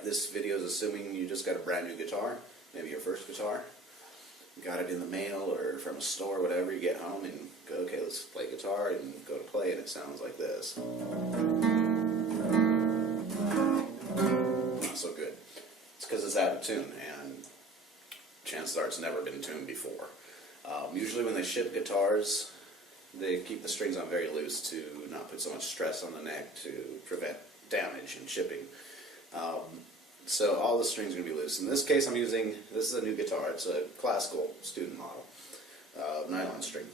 Alright, this video is assuming you just got a brand new guitar, maybe your first guitar. You got it in the mail or from a store, whatever, you get home and go, okay, let's play guitar, and go to play and it sounds like this. Not so good. It's because it's out of tune, and chances are it's never been tuned before. Usually when they ship guitars, they keep the strings on very loose to not put so much stress on the neck to prevent damage in shipping. So all the strings are going to be loose. In this case, this is a new guitar. It's a classical student model, nylon string.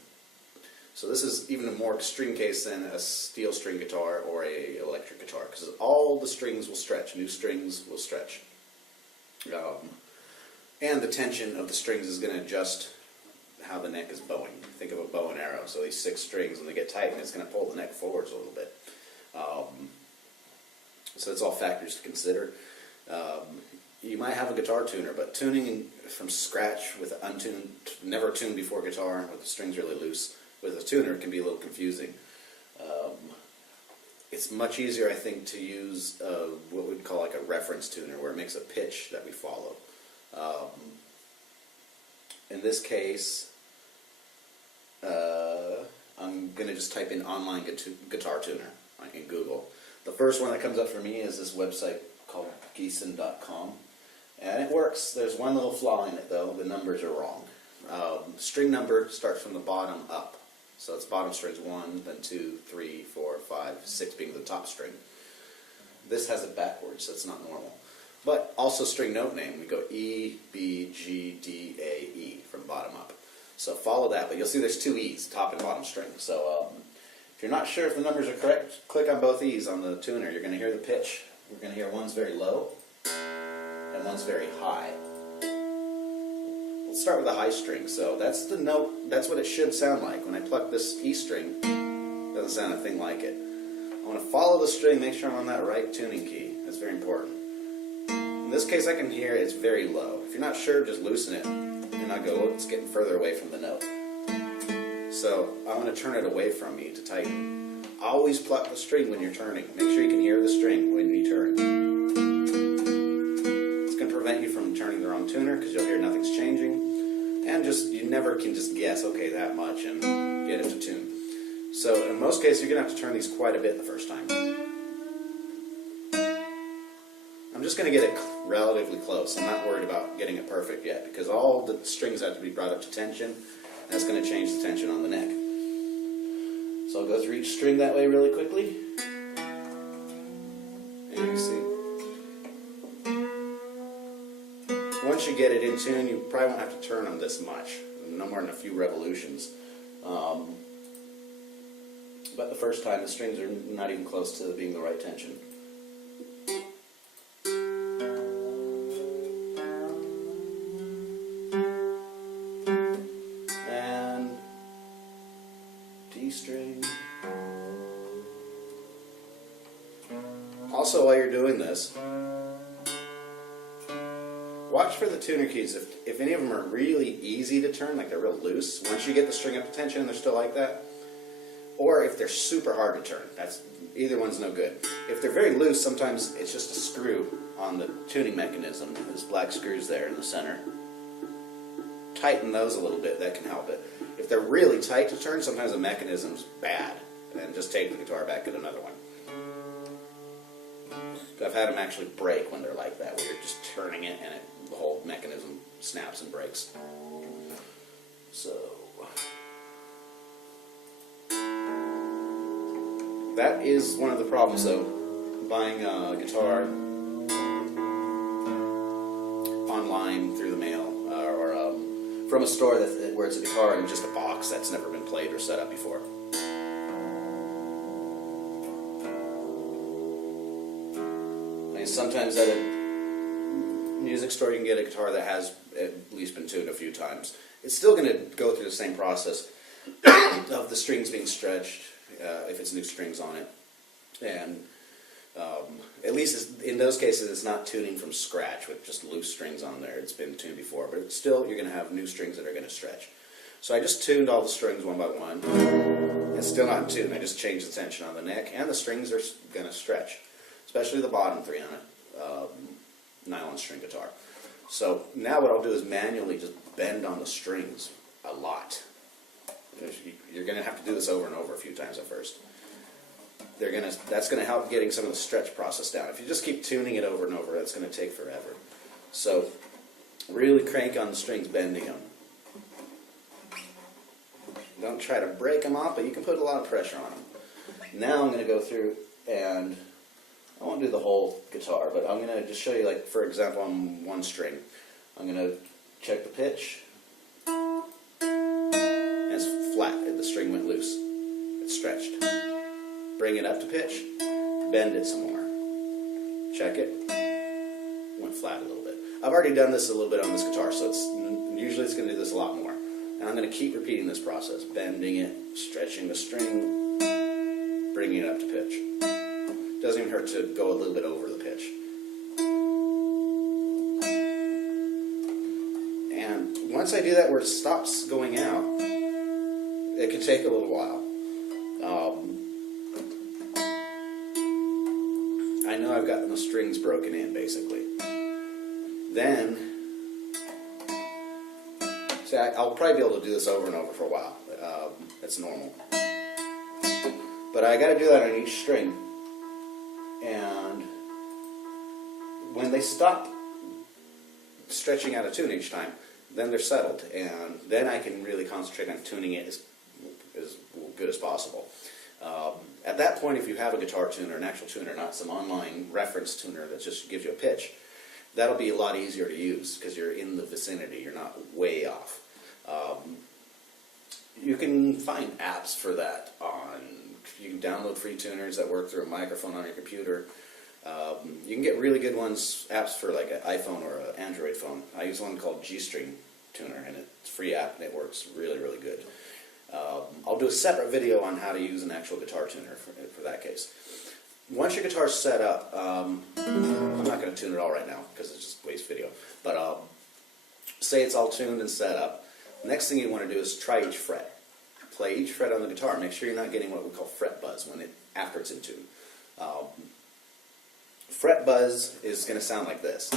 So this is even a more extreme case than a steel string guitar or a electric guitar, because all the strings will stretch. New strings will stretch. And the tension of the strings is going to adjust how the neck is bowing. Think of a bow and arrow. So these 6 strings, when they get tight, it's going to pull the neck forwards a little bit. So it's all factors to consider. You might have a guitar tuner, but tuning from scratch with an untuned, never tuned before guitar with the strings really loose with a tuner can be a little confusing. It's much easier, I think, to use what we'd call like a reference tuner, where it makes a pitch that we follow. In this case, I'm going to just type in online guitar tuner in Google. The first one that comes up for me is this website called Geeson.com, and it works. There's one little flaw in it though: the numbers are wrong. String number starts from the bottom up, so it's bottom strings 1, then 2, 3, 4, 5, 6 being the top string. This has it backwards, so it's not normal. But also string note name, we go E, B, G, D, A, E from bottom up. So follow that, but you'll see there's 2 E's, top and bottom string. So if you're not sure if the numbers are correct, click on both E's on the tuner. You're going to hear the pitch. We're going to hear one's very low and one's very high. Let's start with the high string. So that's the note, that's what it should sound like. When I pluck this E string, it doesn't sound a thing like it. I want to follow the string, make sure I'm on that right tuning key. That's very important. In this case, I can hear it's very low. If you're not sure, just loosen it, and I go, it's getting further away from the note. So I want to turn it away from me to tighten. Always pluck the string when you're turning. Make sure you can hear the string when you turn. It's going to prevent you from turning the wrong tuner, because you'll hear nothing's changing. And you never can just guess, okay, that much, and get it to tune. So in most cases, you're going to have to turn these quite a bit the first time. I'm just going to get it relatively close. I'm not worried about getting it perfect yet, because all the strings have to be brought up to tension. That's going to change the tension on the neck. So I'll go through each string that way really quickly. And you see. Once you get it in tune, you probably won't have to turn them this much. No more than a few revolutions. But the first time, the strings are not even close to being the right tension. D string. Also, while you're doing this, watch for the tuner keys. If any of them are really easy to turn, like they're real loose, once you get the string up to tension and they're still like that, or if they're super hard to turn, either one's no good. If they're very loose, sometimes it's just a screw on the tuning mechanism. There's black screws there in the center. Tighten those a little bit, that can help it. If they're really tight to turn, sometimes the mechanism's bad, and just take the guitar back, get another one. I've had them actually break when they're like that, where you're just turning it and the whole mechanism snaps and breaks. So that is one of the problems, though, buying a guitar online through the mail, or from a store where it's a guitar in just a box that's never been played or set up before. I mean, sometimes at a music store you can get a guitar that has at least been tuned a few times. It's still going to go through the same process of the strings being stretched, if it's new strings on it. And at least in those cases, it's not tuning from scratch with just loose strings on there. It's been tuned before, but still you're going to have new strings that are going to stretch. So I just tuned all the strings one by one. It's still not in tune. I just changed the tension on the neck, and the strings are going to stretch, especially the bottom 3 on it. nylon string guitar. So now what I'll do is manually just bend on the strings a lot. You're going to have to do this over and over a few times at first. That's going to help getting some of the stretch process down. If you just keep tuning it over and over, that's going to take forever. So really crank on the strings, bending them. Don't try to break them off, but you can put a lot of pressure on them. Now I'm going to go through and I won't do the whole guitar, but I'm going to just show you, like, for example, on one string. I'm going to check the pitch. And it's flat. The string went loose. It's stretched. Bring it up to pitch. Bend it some more. Check it. Went flat a little bit. I've already done this a little bit on this guitar, so usually it's going to do this a lot more. And I'm going to keep repeating this process. Bending it, stretching the string, bringing it up to pitch. Doesn't even hurt to go a little bit over the pitch. And once I do that where it stops going out, it can take a little while. I know I've gotten the strings broken in, basically. Then, see, I'll probably be able to do this over and over for a while. That's normal. But I got to do that on each string. And when they stop stretching out of tune each time, then they're settled, and then I can really concentrate on tuning it as good as possible. At that point, if you have a guitar tuner, an actual tuner, not some online reference tuner that just gives you a pitch, that'll be a lot easier to use because you're in the vicinity, you're not way off. You can find apps for that you can download free tuners that work through a microphone on your computer. You can get really good apps for like an iPhone or an Android phone. I use one called G-String Tuner, and it's a free app, and it works really, really good. I'll do a separate video on how to use an actual guitar tuner for that case. Once your guitar's set up, I'm not going to tune it all right now because it's just waste video, but say it's all tuned and set up. Next thing you want to do is try each fret. Play each fret on the guitar. Make sure you're not getting what we call fret buzz after it's in tune. Fret buzz is going to sound like this.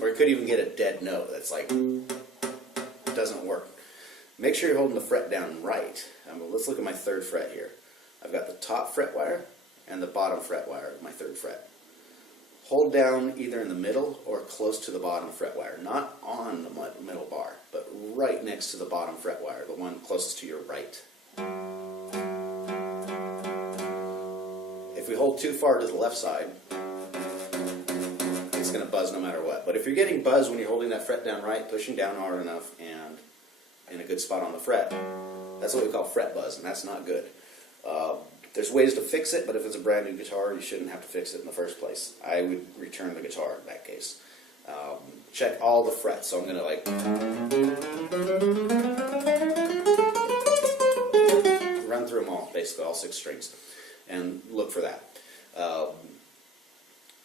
Or you could even get a dead note that's like, doesn't work. Make sure you're holding the fret down right. Let's look at my 3rd fret here. I've got the top fret wire and the bottom fret wire of my 3rd fret. Hold down either in the middle or close to the bottom fret wire. Not on the middle bar, but right next to the bottom fret wire, the one closest to your right. If we hold too far to the left side, it's going to buzz no matter what. But if you're getting buzz when you're holding that fret down right, pushing down hard enough, and in a good spot on the fret, that's what we call fret buzz, and that's not good. There's ways to fix it, but if it's a brand new guitar, you shouldn't have to fix it in the first place. I would return the guitar in that case. Check all the frets. So I'm going to run through them all, basically all 6 strings, and look for that.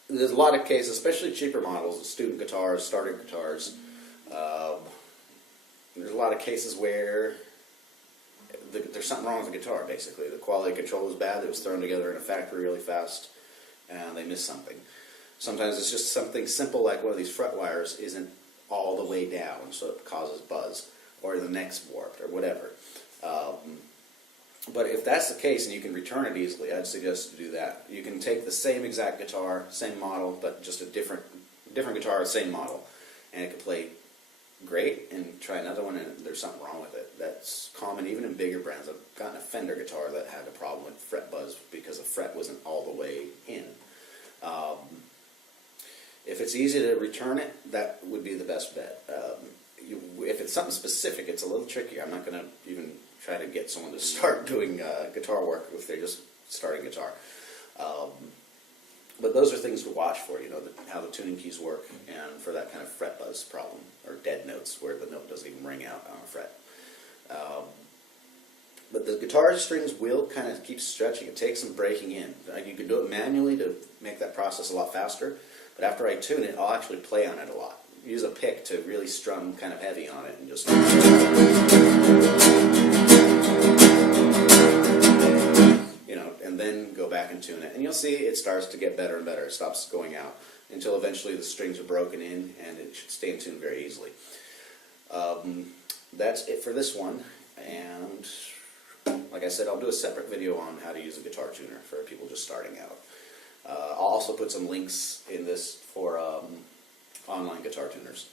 There's a lot of cases, especially cheaper models, student guitars, starter guitars. There's a lot of cases where there's something wrong with the guitar, basically. The quality control was bad, it was thrown together in a factory really fast, and they missed something. Sometimes it's just something simple like one of these fret wires isn't all the way down, so it causes buzz, or the neck's warped, or whatever. But if that's the case and you can return it easily, I'd suggest to do that. You can take the same exact guitar, same model, but just a different guitar, same model, and it can play great, and try another one and there's something wrong with it. That's common even in bigger brands. I've gotten a Fender guitar that had a problem with fret buzz because the fret wasn't all the way in. If it's easy to return it, that would be the best bet. If it's something specific, it's a little trickier. I'm not going to even try to get someone to start doing guitar work if they're just starting guitar. But those are things to watch for, how the tuning keys work, and for that kind of fret buzz problem, or dead notes where the note doesn't even ring out on a fret. But the guitar strings will kind of keep stretching. It takes some breaking in. You can do it manually to make that process a lot faster, but after I tune it, I'll actually play on it a lot. Use a pick to really strum kind of heavy on it and just... and then go back and tune it. And you'll see it starts to get better and better. It stops going out. until eventually the strings are broken in, and it should stay in tune very easily. That's it for this one, and like I said, I'll do a separate video on how to use a guitar tuner for people just starting out. I'll also put some links in this for online guitar tuners.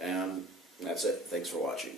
And that's it. Thanks for watching.